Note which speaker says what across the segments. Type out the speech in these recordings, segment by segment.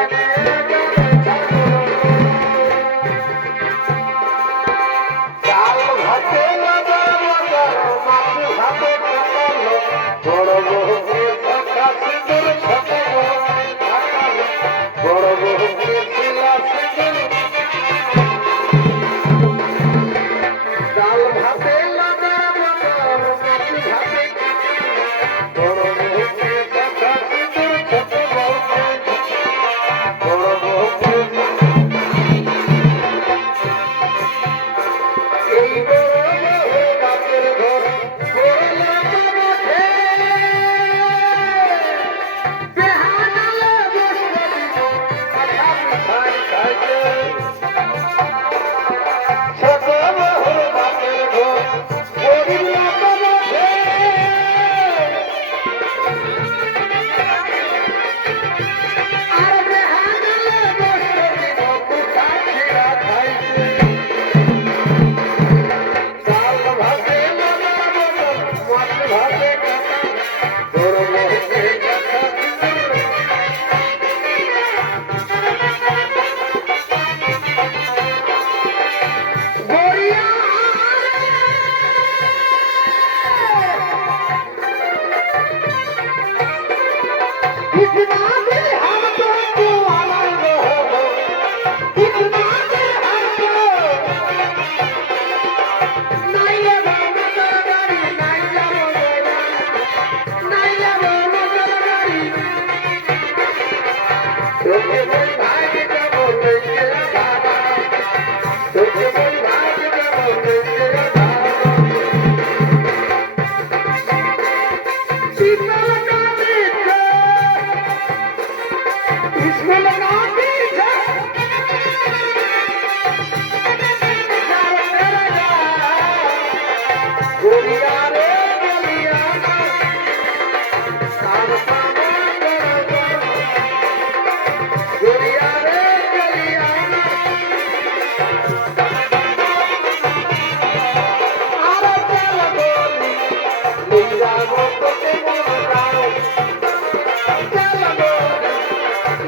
Speaker 1: লাগে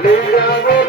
Speaker 1: Little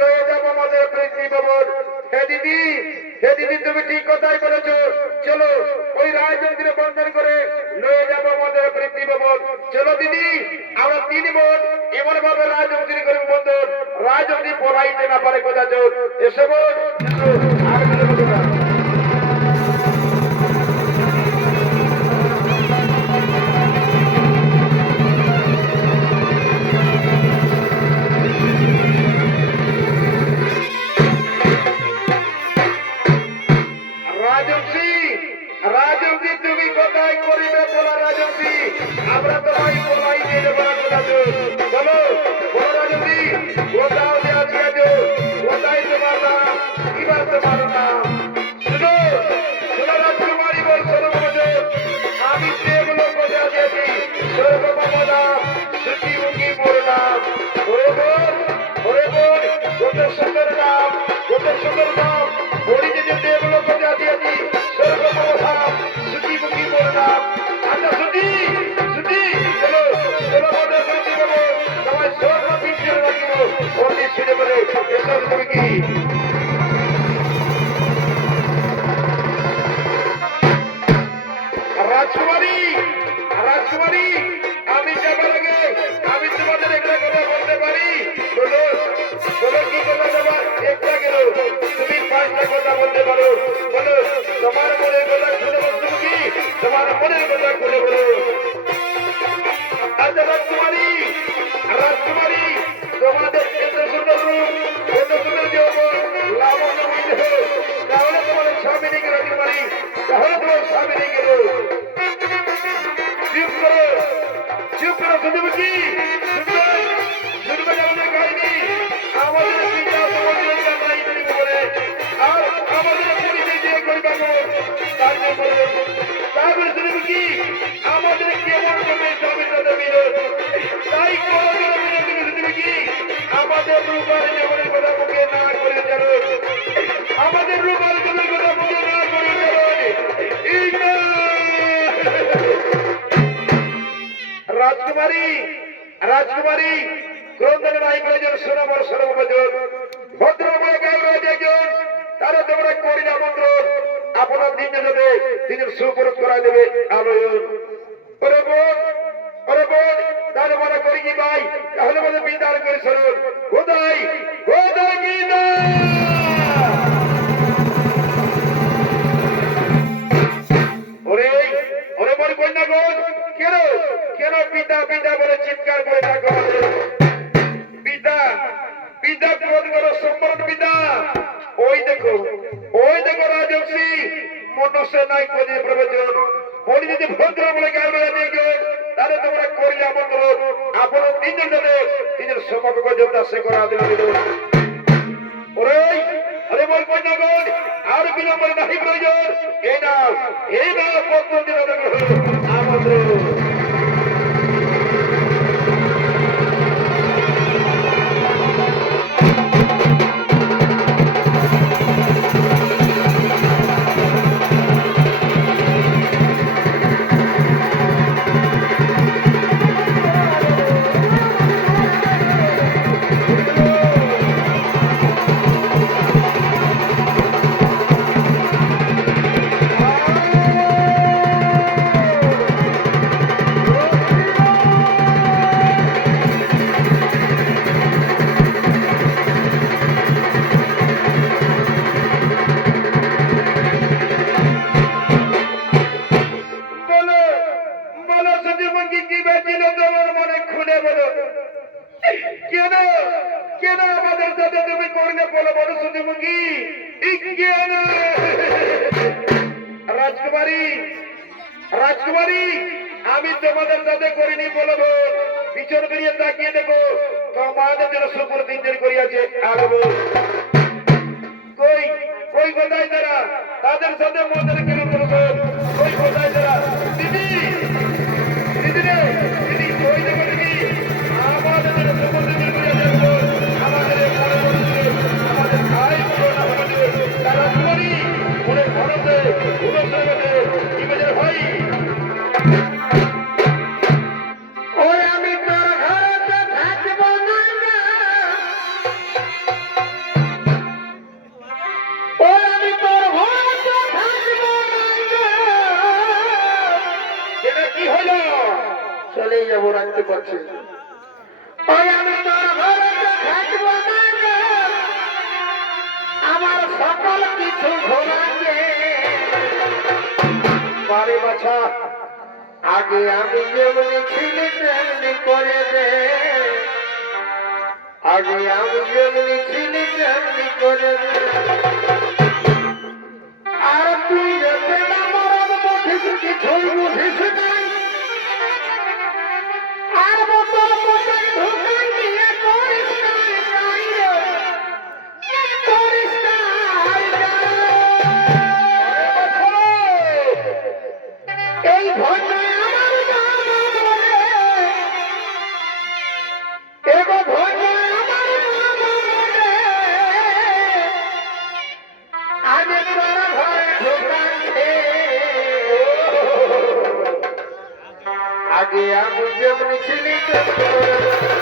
Speaker 1: লোক আমাদের প্রীতি ভবন হে দিদি হে দিদি, তুমি ঠিক কথাই বলেছ। চলো, ওই রাজনীতির বন্ধন করে লয়ে যাব আমাদের প্রীতি ভবন চলো দিদি, আমরা তিন বোন এমন ভাবে রাজনীতির করে বন্ধন। রাজনীতি পড়াইতে না পারে কথা চোর। এসব আর होते सुंदर नाम होते सुंदर नाम बोली जी देव लोग को जाती है जी स्वर्ग को धाम सुधी তোমার মনের কথা বলো। আচ্ছা রাজকুমারী রাজকুমারী তোমাদের এত সুন্দর রূপ, এত সুন্দর যৌবন লাবণ্যময় দেহ তাহলে তোমাদের স্বামী নেই রাজকুমারী তাহলে তোমার স্বামী গেল। চুপ করো চুপ করো কি? শুনবে শুনবে আমাদের কেমন করবে সাথে মিলে তাই আমাদের রূপার জীবনের কথা মুখে না করে জানো আমাদের রূপার জীবনের কথা মুখে না করে জানো রাজকুমারী রাজকুমারী ক্রন্দন নাই প্রয়োজন সোনামর সর্বপ্রয়োজন ভদ্রময় গায়রাজ একজন, তারা তোমরা করি না মন্ত্র। আপনার দিন দেবে দিনের সুপুরত করা দেবে। আলোয়ন করি কি ভাই? তাহলে বিদার করে কি না ওরে ওরে বল কন্যা গোদ কেন? কেন পিতা পিতা নাই, কোনে প্রবচন বলি যদি ভদ্র বলে গাড়ি দেখো তাহলে তোমরা করিলে আমন্ত্রণ আপনার তিনজন জনে নিজের সমকক্ষ যোদ্ধা সে আমন্ত্রণ কি তোমার মনে খুলে বলো? কেন? কেন আমাদের সাথে তুমি করলে বলো? বলো কেন? রাজকুমারী রাজকুমারী, আমি তোমাদের সাথে করিনি বলব পিছন ফিরিয়ে তাকিয়ে দেখো, তোমাদের জন্য সুপুর দিন দিন করিয়াছে। আরও কই? কই কোথায় তারা? তাদের সাথে মদের কেন করব কই কোথায় তারা? চলে যাব রাখতে পারছি আমি তোর আমার সকল কিছু ঘোরাকে বাছা, আগে আমি যেমনি ছিলি তেমনি করে দে। আগে আমি যেমনি ছিলি তেমনি করে দে। আর তুই আগে আমি যেমন ছিলি তেমনি